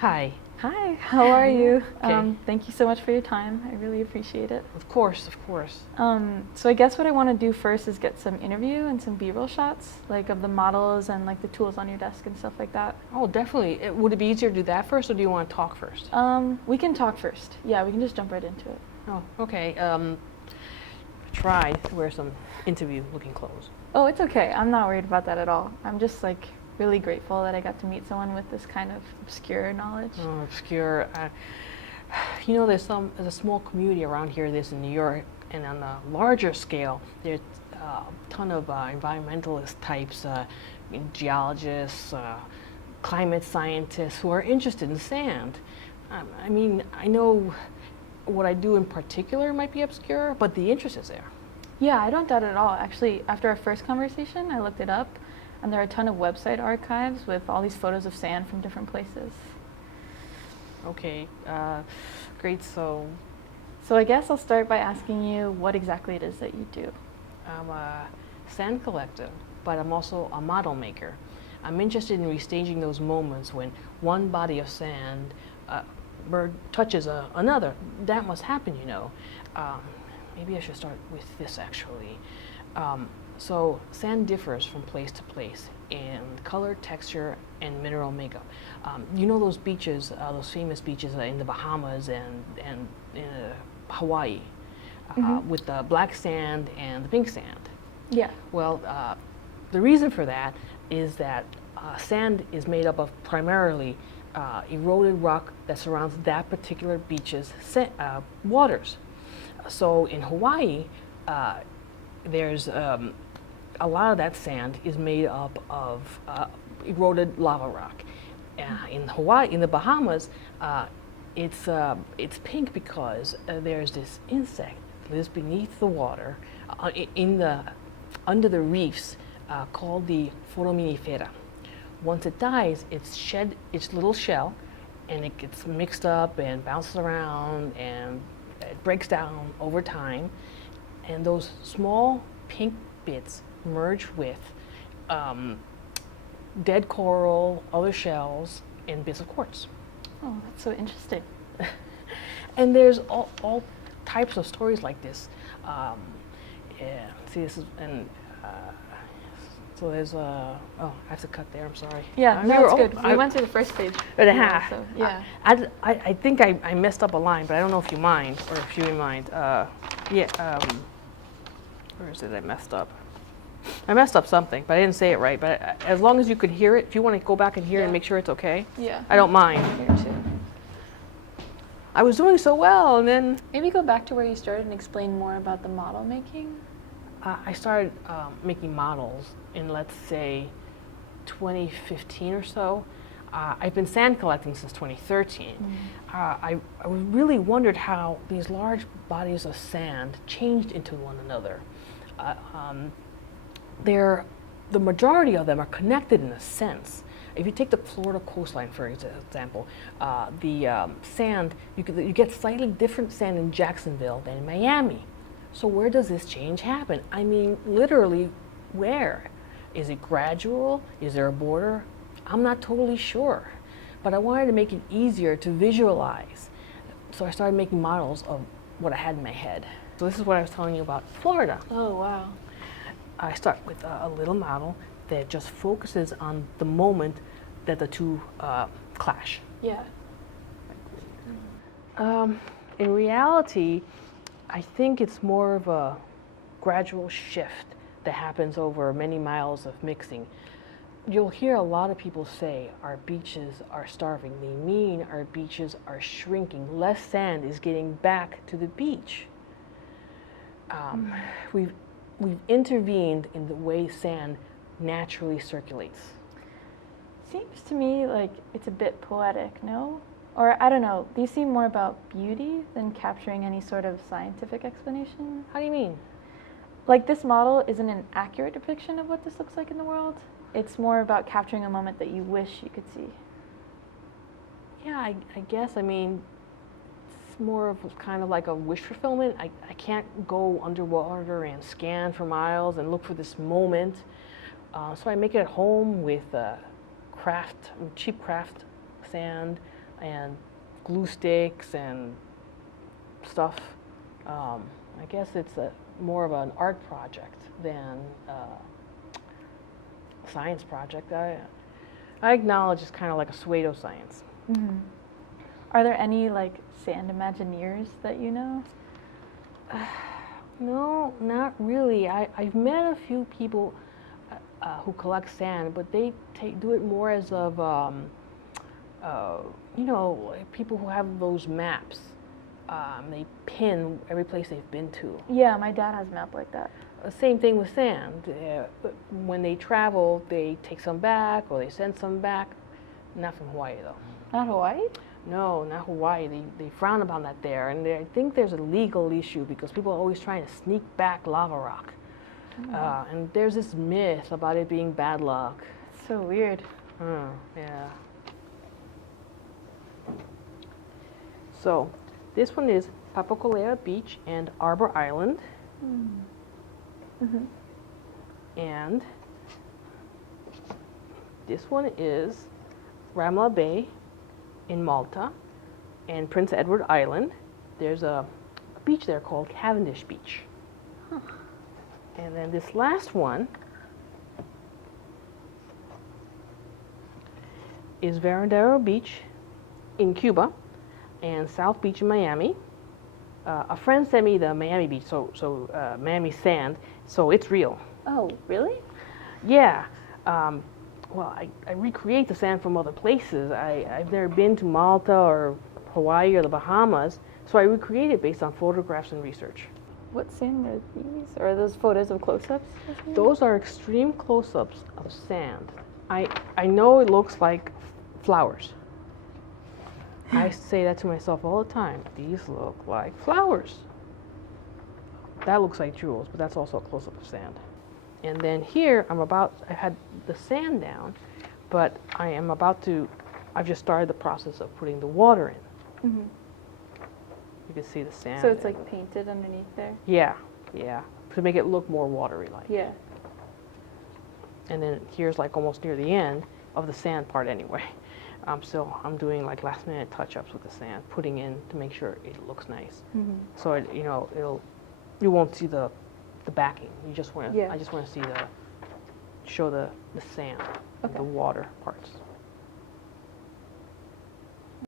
Hi. Hi, how are you? Okay. Thank you so much for your time. I really appreciate it. Of course, of course. So I guess what I want to do first is get some interview and some B-roll shots, like of the models and like the tools on your desk and stuff like that. Oh, definitely. Would it be easier to do that first, or do you want to talk first? We can talk first. Yeah, we can just jump right into it. Oh, okay. Try to wear some interview-looking clothes. Oh, it's okay. I'm not worried about that at all. I'm just like really grateful that I got to meet someone with this kind of obscure knowledge. Oh, obscure. There's a small community around here. There's in New York, and on a larger scale, there's a ton of environmentalist types, geologists, climate scientists who are interested in sand. I know what I do in particular might be obscure, but the interest is there. Yeah, I don't doubt it at all. Actually, after our first conversation, I looked it up, and there are a ton of website archives with all these photos of sand from different places. Okay, great. So I guess I'll start by asking you what exactly it is that you do. I'm a sand collector, but I'm also a model maker. I'm interested in restaging those moments when one body of sand touches another. That must happen, you know. Maybe I should start with this actually. So sand differs from place to place in color, texture, and mineral makeup. You know those beaches, those famous beaches in the Bahamas and in Hawaii, with the black sand and the pink sand. Yeah. Well, the reason for that is that sand is made up of primarily eroded rock that surrounds that particular beach's waters. So in Hawaii, there's a lot of that sand is made up of eroded lava rock. In the Bahamas, it's pink because there's this insect that lives beneath the water, under the reefs, called the foraminifera. Once it dies, it's shed its little shell, and it gets mixed up and bounces around, and it breaks down over time. And those small pink bits merge with dead coral, other shells, and bits of quartz. Oh, that's so interesting. And there's all types of stories like this. See, this is, and so there's I have to cut there. I'm sorry. Yeah, no, it's good. We went to the first page. And a half. So, yeah. I think I messed up a line, but I don't know if you mind, or if you mind. Where is it? I messed up. I messed up something, but I didn't say it right. But as long as you could hear it, if you want to go back and hear it and make sure it's okay, Yeah. I don't mind. Here too. I was doing so well, and then Maybe go back to where you started and explain more about the model making. I started making models in, let's say, 2015 or so. I've been sand collecting since 2013. I really wondered how these large bodies of sand changed into one another. The majority of them are connected in a sense. If you take the Florida coastline, for example, the sand, you get slightly different sand in Jacksonville than in Miami. So where does this change happen? I mean, literally, where? Is it gradual? Is there a border? I'm not totally sure. But I wanted to make it easier to visualize. So I started making models of what I had in my head. So this is what I was telling you about Florida. Oh, wow. I start with a little model that just focuses on the moment that the two clash. Yeah. In reality, I think it's more of a gradual shift that happens over many miles of mixing. You'll hear a lot of people say our beaches are starving. They mean our beaches are shrinking. Less sand is getting back to the beach. We've intervened in the way sand naturally circulates. Seems to me like it's a bit poetic, no? Or I don't know, these seem more about beauty than capturing any sort of scientific explanation. How do you mean? Like this model isn't an accurate depiction of what this looks like in the world. It's more about capturing a moment that you wish you could see. Yeah, I guess. I mean, it's more of kind of like a wish fulfillment. I can't go underwater and scan for miles and look for this moment. So I make it at home with cheap craft sand, and glue sticks and stuff. I guess it's more of an art project than a science project. I acknowledge it's kind of like a pseudoscience. Mm-hmm. Are there any like sand Imagineers that you know? No, not really. I've met a few people who collect sand, but they do it more as of, you know, like people who have those maps. They pin every place they've been to. Yeah, my dad has a map like that. Same thing with sand. But when they travel, they take some back or they send some back. Not from Hawaii, though. Not Hawaii? No, not Hawaii. They frown upon that there. And I think there's a legal issue because people are always trying to sneak back lava rock. And there's this myth about it being bad luck. It's so weird. Yeah. So, this one is Papakolea Beach and Arbor Island. Mm-hmm. And this one is Ramla Bay in Malta and Prince Edward Island. There's a beach there called Cavendish Beach. And then this last one is Veradero Beach in Cuba and South Beach in Miami. A friend sent me the Miami beach, so Miami sand, so it's real. Oh, really? Yeah. Well, I recreate the sand from other places. I've never been to Malta or Hawaii or the Bahamas, so I recreate it based on photographs and research. What sand are these? Or are those photos of close-ups? Those are extreme close-ups of sand. I know it looks like flowers. I say that to myself all the time. These look like flowers. That looks like jewels, but that's also a close-up of sand. And then here, I had the sand down, but I've just started the process of putting the water in. Mm-hmm. You can see the sand. So it's like painted underneath there? Yeah, to make it look more watery-like. Yeah. And then here's like almost near the end of the sand part anyway. I'm doing like last-minute touch-ups with the sand, putting in to make sure it looks nice. Mm-hmm. So you won't see the backing. I just want to show the sand, Okay. the water parts.